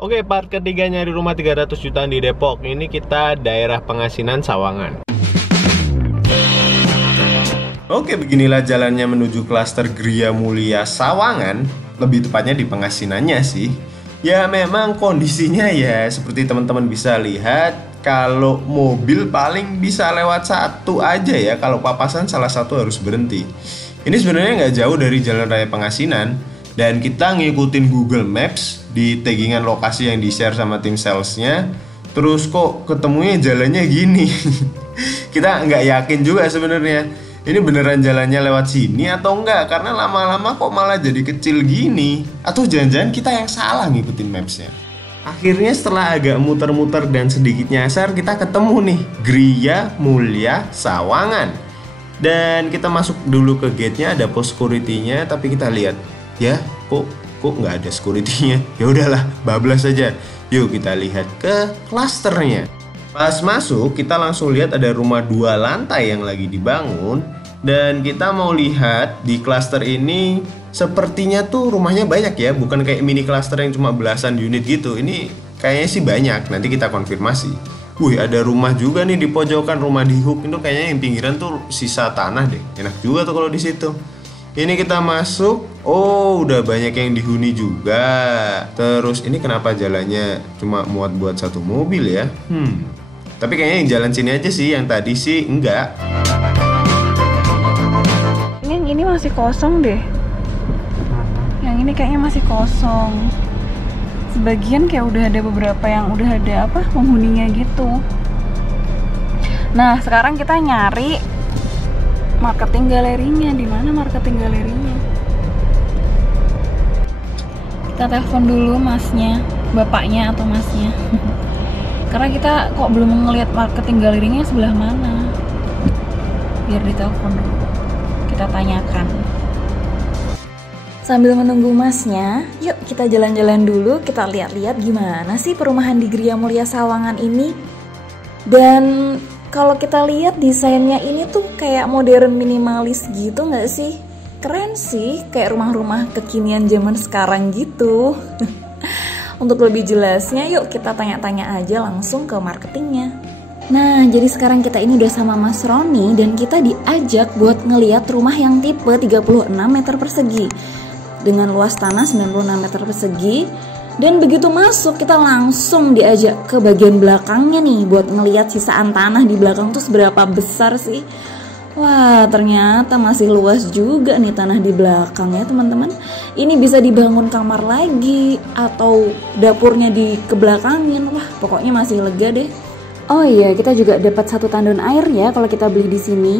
Oke, part ketiga nyari rumah 300 jutaan di Depok. Ini kita daerah Pengasinan, Sawangan. Oke, beginilah jalannya menuju klaster Gria Mulia Sawangan. Lebih tepatnya di Pengasinannya sih. Ya memang kondisinya ya seperti teman-teman bisa lihat. Kalau mobil paling bisa lewat satu aja ya. Kalau papasan salah satu harus berhenti. Ini sebenarnya nggak jauh dari Jalan Raya Pengasinan. Dan kita ngikutin Google Maps di taggingan lokasi yang di-share sama tim salesnya. Terus kok ketemunya jalannya gini. Kita nggak yakin juga sebenarnya. Ini beneran jalannya lewat sini atau enggak? Karena lama-lama kok malah jadi kecil gini. Atau jangan-jangan kita yang salah ngikutin mapsnya. Akhirnya setelah agak muter-muter dan sedikit nyasar, kita ketemu nih Gria Mulia Sawangan. Dan kita masuk dulu ke gate-nya, ada pos security-nya. Tapi kita lihat, ya kok nggak ada security-nya. Ya udahlah, bablas saja. Yuk kita lihat ke klasternya. Pas masuk kita langsung lihat ada rumah 2 lantai yang lagi dibangun. Dan kita mau lihat di klaster ini sepertinya tuh rumahnya banyak ya, bukan kayak mini klaster yang cuma belasan unit gitu. Ini kayaknya sih banyak, nanti kita konfirmasi. Wih, ada rumah juga nih di pojokan, rumah di hook itu kayaknya yang pinggiran tuh sisa tanah deh. Enak juga tuh kalau di situ. Ini kita masuk. Oh, udah banyak yang dihuni juga. Terus ini kenapa jalannya cuma muat buat satu mobil ya? Tapi kayaknya yang jalan sini aja sih, yang tadi sih enggak. Ini masih kosong deh. Yang ini kayaknya masih kosong. Sebagian kayak udah ada beberapa yang udah ada penghuninya gitu. Nah, sekarang kita nyari marketing galerinya. Di mana marketing galerinya? Kita telepon dulu masnya, bapaknya atau masnya. Karena kita kok belum ngelihat marketing galerinya sebelah mana. Biar ditelepon dulu, kita tanyakan. Sambil menunggu masnya, yuk kita jalan-jalan dulu. Kita lihat-lihat gimana sih perumahan di Gria Mulia Sawangan ini. Dan kalau kita lihat desainnya ini tuh kayak modern minimalis gitu nggak sih? Keren sih, kayak rumah-rumah kekinian zaman sekarang gitu. Untuk lebih jelasnya, yuk kita tanya-tanya aja langsung ke marketingnya. Nah, jadi sekarang kita ini udah sama Mas Roni dan kita diajak buat ngeliat rumah yang tipe 36 meter persegi dengan luas tanah 96 meter persegi. Dan begitu masuk, kita langsung diajak ke bagian belakangnya nih buat ngeliat sisaan tanah di belakang tuh seberapa besar sih. Wah, ternyata masih luas juga nih tanah di belakangnya teman-teman. Ini bisa dibangun kamar lagi atau dapurnya di kebelakangin. Wah, pokoknya masih lega deh. Oh iya, kita juga dapat 1 tandon air ya kalau kita beli di sini.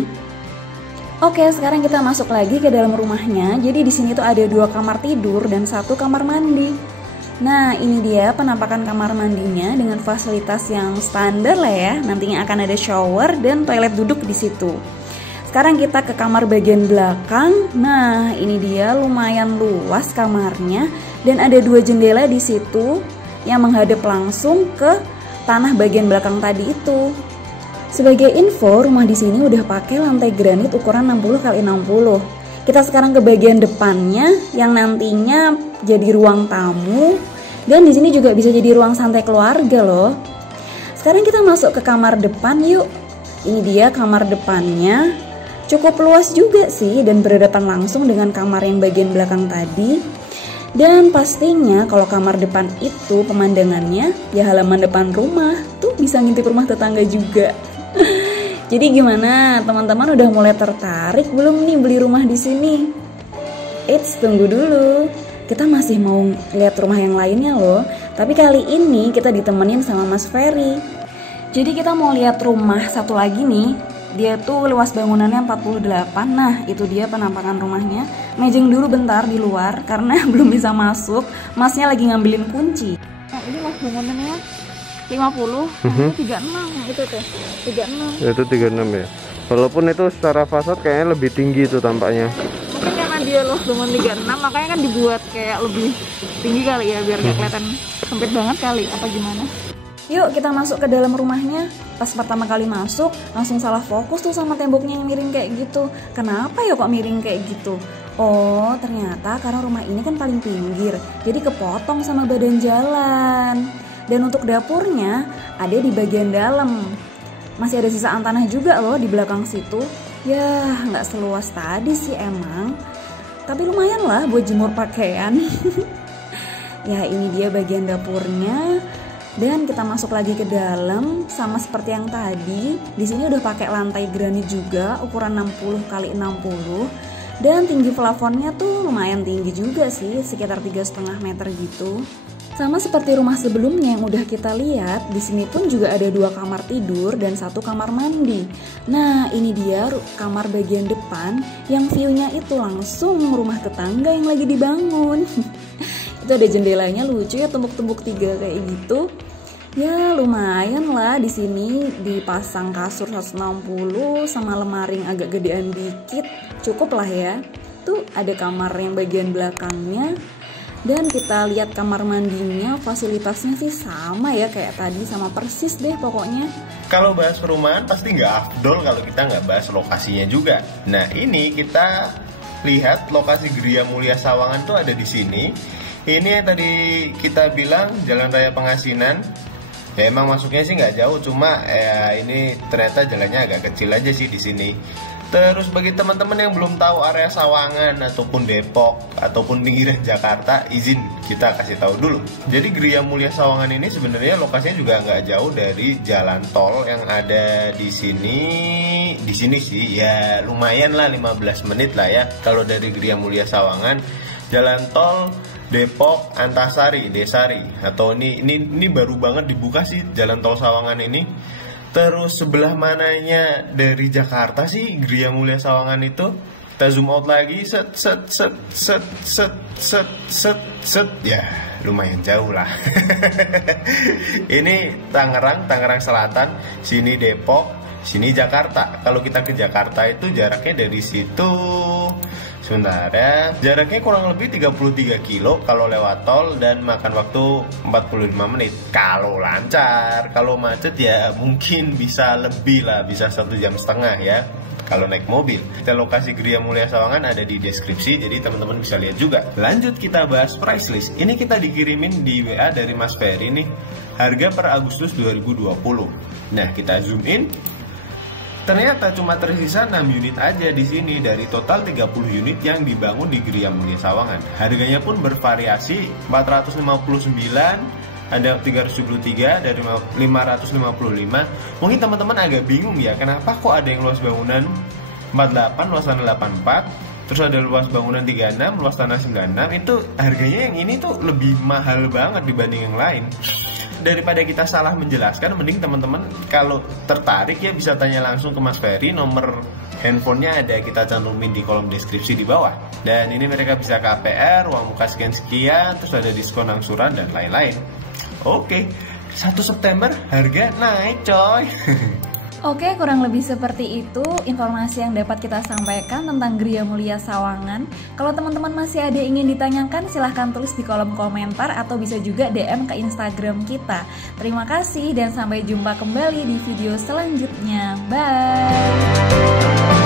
Oke, sekarang kita masuk lagi ke dalam rumahnya. Jadi di sini tuh ada 2 kamar tidur dan 1 kamar mandi. Nah, ini dia penampakan kamar mandinya dengan fasilitas yang standar lah ya. Nantinya akan ada shower dan toilet duduk di situ. Sekarang kita ke kamar bagian belakang. Nah, ini dia lumayan luas kamarnya dan ada 2 jendela di situ yang menghadap langsung ke tanah bagian belakang tadi itu. Sebagai info, rumah di sini udah pakai lantai granit ukuran 60 x 60. Kita sekarang ke bagian depannya yang nantinya jadi ruang tamu dan di sini juga bisa jadi ruang santai keluarga loh. Sekarang kita masuk ke kamar depan yuk. Ini dia kamar depannya. Cukup luas juga sih dan berdekatan langsung dengan kamar yang bagian belakang tadi. Dan pastinya kalau kamar depan itu pemandangannya ya halaman depan rumah. Tuh bisa ngintip rumah tetangga juga. Jadi gimana? Teman-teman udah mulai tertarik belum nih beli rumah di sini? Eits, tunggu dulu. Kita masih mau lihat rumah yang lainnya loh. Tapi kali ini kita ditemenin sama Mas Ferry. Jadi kita mau lihat rumah satu lagi nih. Dia tuh luas bangunannya 48. Nah, itu dia penampakan rumahnya. Mejeng dulu bentar di luar karena belum bisa masuk. Masnya lagi ngambilin kunci. Nah, ini luas bangunannya 50, 36 itu tuh. 36. Itu 36 ya. Walaupun itu secara fasad kayaknya lebih tinggi itu tampaknya. Mungkin karena dia luas bangun 36, makanya kan dibuat kayak lebih tinggi kali ya biar gak kelihatan sempit banget kali apa gimana. Yuk kita masuk ke dalam rumahnya. Pas pertama kali masuk langsung salah fokus tuh sama temboknya yang miring kayak gitu. Kenapa ya kok miring kayak gitu? Oh, ternyata karena rumah ini kan paling pinggir, jadi kepotong sama badan jalan. Dan untuk dapurnya ada di bagian dalam. Masih ada sisaan tanah juga loh di belakang situ. Ya, nggak seluas tadi sih emang. Tapi lumayan lah buat jemur pakaian. Ya, ini dia bagian dapurnya. Dan kita masuk lagi ke dalam, sama seperti yang tadi. Di sini udah pakai lantai granit juga, ukuran 60 x 60. Dan tinggi plafonnya tuh lumayan tinggi juga sih, sekitar 3,5 meter gitu. Sama seperti rumah sebelumnya yang udah kita lihat, di sini pun juga ada 2 kamar tidur dan 1 kamar mandi. Nah, ini dia kamar bagian depan yang view-nya itu langsung rumah tetangga yang lagi dibangun. Itu ada jendelanya lucu ya, tumpuk-tumpuk 3 kayak gitu. Ya lumayan lah, di sini dipasang kasur 160 sama lemari yang agak gedean dikit, cukup lah ya. Tuh ada kamar yang bagian belakangnya. Dan kita lihat kamar mandinya, fasilitasnya sih sama ya kayak tadi, sama persis deh pokoknya. Kalau bahas perumahan pasti nggak afdol kalau kita nggak bahas lokasinya juga. Nah ini kita lihat lokasi Gria Mulia Sawangan tuh ada di sini. Ini yang tadi kita bilang Jalan Raya Pengasinan. Ya emang masuknya sih nggak jauh, cuma ya ini ternyata jalannya agak kecil aja sih di sini. Terus bagi teman-teman yang belum tahu area Sawangan ataupun Depok ataupun pinggiran Jakarta, izin kita kasih tahu dulu. Jadi Gria Mulia Sawangan ini sebenarnya lokasinya juga nggak jauh dari jalan tol yang ada di sini. Di sini sih ya lumayan lah, 15 menit lah ya. Kalau dari Gria Mulia Sawangan, jalan tol Depok Antasari, Desari, atau ini baru banget dibuka sih jalan tol Sawangan ini. Terus sebelah mananya dari Jakarta sih Gria Mulia Sawangan itu? Kita zoom out lagi, set ya lumayan jauh lah. Ini Tangerang Selatan, sini Depok, sini Jakarta. Kalau kita ke Jakarta itu jaraknya dari situ, sebentar ya, jaraknya kurang lebih 33 kilo kalau lewat tol dan makan waktu 45 menit kalau lancar. Kalau macet ya mungkin bisa lebih lah, bisa 1,5 jam ya kalau naik mobil. Lokasi Gria Mulia Sawangan ada di deskripsi, jadi teman-teman bisa lihat juga. Lanjut kita bahas price list. Ini kita dikirimin di WA dari Mas Ferry nih, harga per Agustus 2020. Nah kita zoom in. Ternyata cuma tersisa 6 unit aja di sini dari total 30 unit yang dibangun di Gria Mulia Sawangan. Harganya pun bervariasi, 459, ada 373, dari 555. Mungkin teman-teman agak bingung ya, kenapa kok ada yang luas bangunan 48, luas tanah 84, terus ada luas bangunan 36, luas tanah 96. Itu harganya yang ini tuh lebih mahal banget dibanding yang lain. Daripada kita salah menjelaskan, mending teman-teman kalau tertarik ya bisa tanya langsung ke Mas Ferry. Nomor handphonenya ada kita cantumin di kolom deskripsi di bawah. Dan ini mereka bisa KPR, uang muka sekian, terus ada diskon angsuran dan lain-lain. Oke, 1 September harga naik coy. Oke, kurang lebih seperti itu informasi yang dapat kita sampaikan tentang Gria Mulia Sawangan. Kalau teman-teman masih ada yang ingin ditanyakan, silahkan tulis di kolom komentar atau bisa juga DM ke Instagram kita. Terima kasih dan sampai jumpa kembali di video selanjutnya. Bye!